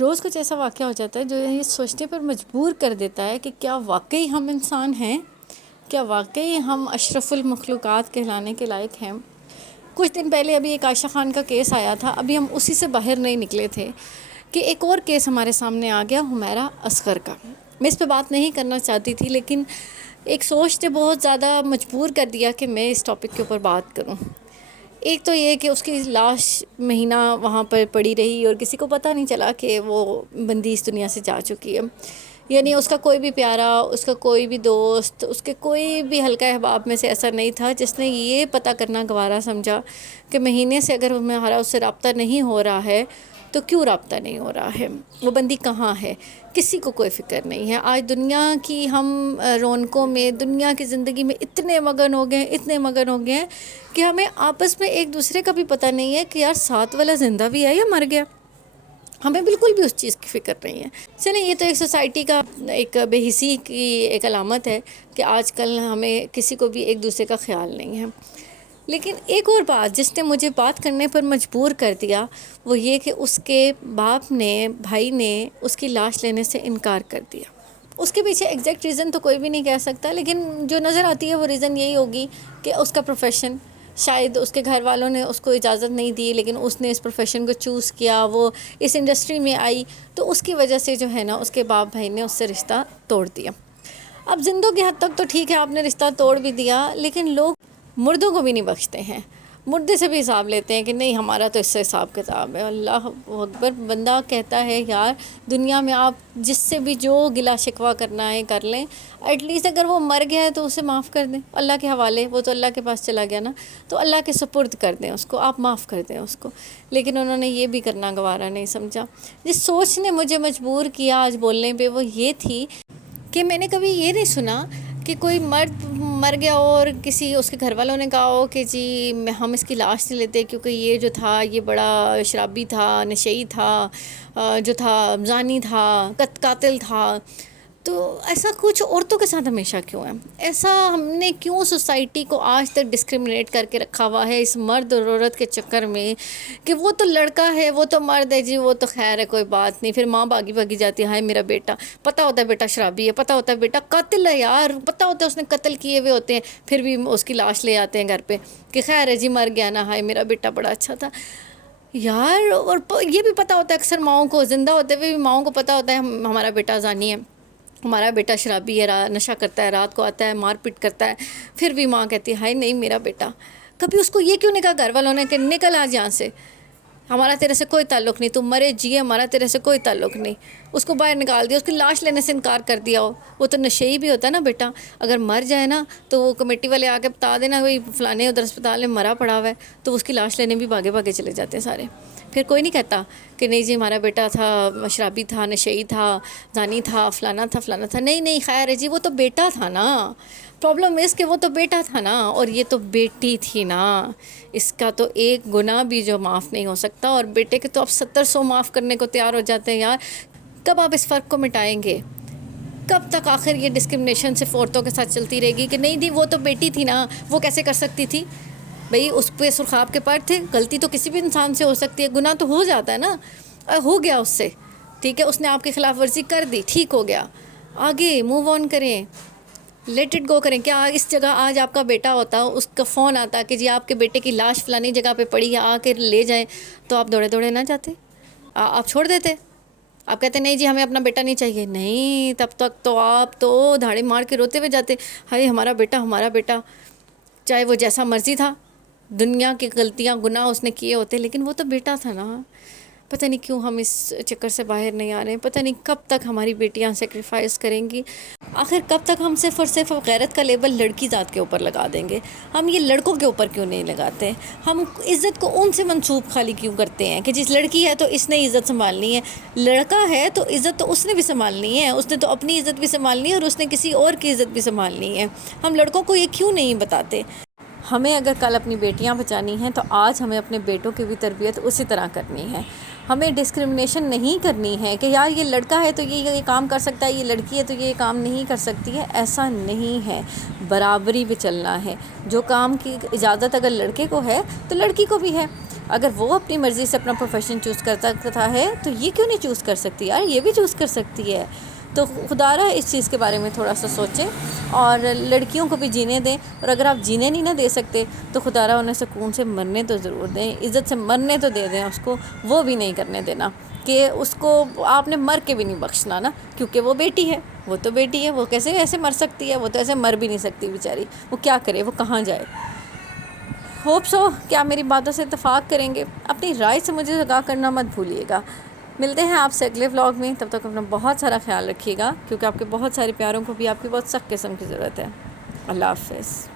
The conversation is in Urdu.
روز کچھ ایسا واقعہ ہو جاتا ہے جو یہ سوچنے پر مجبور کر دیتا ہے کہ کیا واقعی ہم انسان ہیں، کیا واقعی ہم اشرف المخلوقات کہلانے کے لائق ہیں۔ کچھ دن پہلے ابھی ایک عائشہ خان کا کیس آیا تھا، ابھی ہم اسی سے باہر نہیں نکلے تھے کہ ایک اور کیس ہمارے سامنے آ گیا، حمیرہ اصغر کا۔ میں اس پہ بات نہیں کرنا چاہتی تھی، لیکن ایک سوچ نے بہت زیادہ مجبور کر دیا کہ میں اس ٹاپک کے اوپر بات کروں۔ ایک تو یہ کہ اس کی لاش مہینہ وہاں پر پڑی رہی اور کسی کو پتہ نہیں چلا کہ وہ بندی اس دنیا سے جا چکی ہے۔ یعنی اس کا کوئی بھی پیارا، اس کا کوئی بھی دوست، اس کے کوئی بھی حلقہ احباب میں سے ایسا نہیں تھا جس نے یہ پتہ کرنا گوارا سمجھا کہ مہینے سے اگر ہمارا اس سے رابطہ نہیں ہو رہا ہے تو کیوں رابطہ نہیں ہو رہا ہے، وہ بندی کہاں ہے، کسی کو کوئی فکر نہیں ہے۔ آج دنیا کی ہم رونقوں میں، دنیا کی زندگی میں اتنے مگن ہو گئے ہیں کہ ہمیں آپس میں ایک دوسرے کا بھی پتہ نہیں ہے کہ یار ساتھ والا زندہ بھی ہے یا مر گیا، ہمیں بالکل بھی اس چیز کی فکر نہیں ہے۔ چلیں، یہ تو ایک سوسائٹی کا ایک بے حسی کی ایک علامت ہے کہ آج کل ہمیں کسی کو بھی ایک دوسرے کا خیال نہیں ہے۔ لیکن ایک اور بات جس نے مجھے بات کرنے پر مجبور کر دیا وہ یہ کہ اس کے باپ نے، بھائی نے اس کی لاش لینے سے انکار کر دیا۔ اس کے پیچھے ایگزیکٹ ریزن تو کوئی بھی نہیں کہہ سکتا، لیکن جو نظر آتی ہے وہ ریزن یہی ہوگی کہ اس کا پروفیشن، شاید اس کے گھر والوں نے اس کو اجازت نہیں دی لیکن اس نے اس پروفیشن کو چوز کیا، وہ اس انڈسٹری میں آئی تو اس کی وجہ سے جو ہے نا اس کے باپ بھائی نے اس سے رشتہ توڑ دیا۔ اب زندوں کی حد تک تو ٹھیک ہے، آپ نے رشتہ توڑ بھی دیا، لیکن لوگ مردوں کو بھی نہیں بخشتے ہیں، مردے سے بھی حساب لیتے ہیں کہ نہیں ہمارا تو اس سے حساب کتاب ہے۔ اللہ اکبر، بندہ کہتا ہے یار دنیا میں آپ جس سے بھی جو گلا شکوہ کرنا ہے کر لیں، ایٹ لیسٹ اگر وہ مر گیا ہے تو اسے معاف کر دیں، اللہ کے حوالے، وہ تو اللہ کے پاس چلا گیا نا، تو اللہ کے سپرد کر دیں اس کو، آپ معاف کر دیں اس کو۔ لیکن انہوں نے یہ بھی کرنا گوارا نہیں سمجھا۔ جس سوچ نے مجھے مجبور کیا آج بولنے پہ وہ یہ تھی کہ میں نے کبھی یہ نہیں سنا کہ کوئی مرد مر گیا اور کسی اس کے گھر والوں نے کہا ہو کہ جی ہم اس کی لاش نہیں لیتے کیونکہ یہ جو تھا یہ بڑا شرابی تھا، نشئی تھا، جو تھا زانی تھا، قاتل تھا۔ تو ایسا کچھ عورتوں کے ساتھ ہمیشہ کیوں ہے؟ ایسا ہم نے کیوں سوسائٹی کو آج تک ڈسکرمنیٹ کر کے رکھا ہوا ہے اس مرد اور عورت کے چکر میں کہ وہ تو لڑکا ہے، وہ تو مرد ہے، جی وہ تو خیر ہے، کوئی بات نہیں۔ پھر ماں بھاگی جاتی ہے، ہائے میرا بیٹا، پتہ ہوتا ہے بیٹا شرابی ہے، پتہ ہوتا ہے بیٹا قاتل ہے، یار پتہ ہوتا ہے اس نے قتل کیے ہوئے ہوتے ہیں، پھر بھی اس کی لاش لے آتے ہیں گھر پہ کہ خیر ہے جی مر گیا نا، ہائے میرا بیٹا بڑا اچھا تھا یار۔ اور یہ بھی پتہ ہوتا ہے اکثر ماؤں کو، زندہ ہوتے ہوئے بھی ماؤں کو پتہ ہوتا ہے ہمارا بیٹا زانی ہے، ہمارا بیٹا شرابی ہے، نشہ کرتا ہے، رات کو آتا ہے، مار پیٹ کرتا ہے، پھر بھی ماں کہتی ہے ہائے نہیں میرا بیٹا۔ کبھی اس کو یہ کیوں نہیں کہا گھر والوں نے کہ نکل آج یہاں سے، ہمارا تیرے سے کوئی تعلق نہیں، تم مرے جیے ہمارا تیرے سے کوئی تعلق نہیں۔ اس کو باہر نکال دیا، اس کی لاش لینے سے انکار کر دیا ہو۔ وہ تو نشئی بھی ہوتا ہے نا بیٹا، اگر مر جائے نا تو وہ کمیٹی والے آ کے بتا دینا کوئی فلانے ادھر اسپتال میں مرا پڑا ہوا ہے، تو اس کی لاش لینے بھی بھاگے چلے جاتے ہیں سارے۔ پھر کوئی نہیں کہتا کہ نہیں جی ہمارا بیٹا تھا شرابی تھا، نشئی تھا، زانی تھا، فلانا تھا، نہیں خیر ہے جی وہ تو بیٹا تھا نا۔ پرابلم اس کہ وہ تو بیٹا تھا نا، اور یہ تو بیٹی تھی نا، اس کا تو ایک گناہ بھی جو معاف نہیں ہو سکتا، اور بیٹے کے تو اب 700 معاف کرنے کو تیار ہو جاتے ہیں یار۔ کب آپ اس فرق کو مٹائیں گے؟ کب تک آخر یہ ڈسکرمنیشن صرف عورتوں کے ساتھ چلتی رہے گی کہ نہیں دی وہ تو بیٹی تھی نا، وہ کیسے کر سکتی تھی؟ بھئی اس پہ سرخاب کے پر تھے، غلطی تو کسی بھی انسان سے ہو سکتی ہے، گناہ تو ہو جاتا ہے نا، ہو گیا اس سے، ٹھیک ہے اس نے آپ کی خلاف ورزی کر دی، ٹھیک ہو گیا، آگے موو آن کریں، لیٹ اٹ گو کریں۔ کیا اس جگہ آج آپ کا بیٹا ہوتا، اس کا فون آتا کہ جی آپ کے بیٹے کی لاش فلانی جگہ پہ پڑی ہے، آ کے لے جائیں، تو آپ دوڑے نہ جاتے؟ آپ چھوڑ دیتے؟ آپ کہتے نہیں جی ہمیں اپنا بیٹا نہیں چاہیے؟ نہیں، تب تک تو آپ تو دھاڑی مار کے روتے ہوئے جاتے، ہائے ہمارا بیٹا، چاہے وہ جیسا مرضی تھا، دنیا کی غلطیاں گناہ اس نے کیے ہوتے، لیکن وہ تو بیٹا تھا نا۔ پتہ نہیں کیوں ہم اس چکر سے باہر نہیں آ رہے ہیں، پتہ نہیں کب تک ہماری بیٹیاں سیکریفائز کریں گی، آخر کب تک ہم صرف اور صرف غیرت کا لیبل لڑکی ذات کے اوپر لگا دیں گے؟ ہم یہ لڑکوں کے اوپر کیوں نہیں لگاتے؟ ہم عزت کو ان سے منسوب خالی کیوں کرتے ہیں کہ جس لڑکی ہے تو اس نے عزت سنبھالنی ہے، لڑکا ہے تو عزت تو اس نے بھی سنبھالنی ہے، اس نے تو اپنی عزت بھی سنبھالنی ہے اور اس نے کسی اور کی عزت بھی سنبھالنی ہے۔ ہم لڑکوں کو یہ کیوں نہیں بتاتے؟ ہمیں اگر کل اپنی بیٹیاں بچانی ہیں تو آج ہمیں اپنے بیٹوں کی بھی تربیت اسی طرح کرنی ہے۔ ہمیں ڈسکرمنیشن نہیں کرنی ہے کہ یار یہ لڑکا ہے تو یہ کام کر سکتا ہے، یہ لڑکی ہے تو یہ کام نہیں کر سکتی ہے، ایسا نہیں ہے۔ برابری پہ چلنا ہے، جو کام کی اجازت اگر لڑکے کو ہے تو لڑکی کو بھی ہے۔ اگر وہ اپنی مرضی سے اپنا پروفیشن چوز کر سکتا ہے تو یہ کیوں نہیں چوز کر سکتی یار، یہ بھی چوز کر سکتی ہے. تو خدا را اس چیز کے بارے میں تھوڑا سا سوچیں اور لڑکیوں کو بھی جینے دیں. اور اگر آپ جینے نہیں نہ دے سکتے تو خدا را انہیں سکون سے مرنے تو ضرور دیں، عزت سے مرنے تو دے دیں اس کو. وہ بھی نہیں کرنے دینا کہ اس کو آپ نے مر کے بھی نہیں بخشنا نا، کیونکہ وہ بیٹی ہے، وہ تو بیٹی ہے، وہ کیسے ایسے مر سکتی ہے؟ وہ تو ایسے مر بھی نہیں سکتی بیچاری. وہ کیا کرے، وہ کہاں جائے؟ ہوپ سو کہ آپ میری باتوں سے اتفاق کریں گے. اپنی رائے سے مجھے آگاہ کرنا مت بھولیے گا. ملتے ہیں آپ سے اگلے ولاگ میں. تب تک اپنا بہت سارا خیال رکھیے گا، کیونکہ آپ کے بہت سارے پیاروں کو بھی آپ کی بہت سخت قسم کی ضرورت ہے. اللہ حافظ.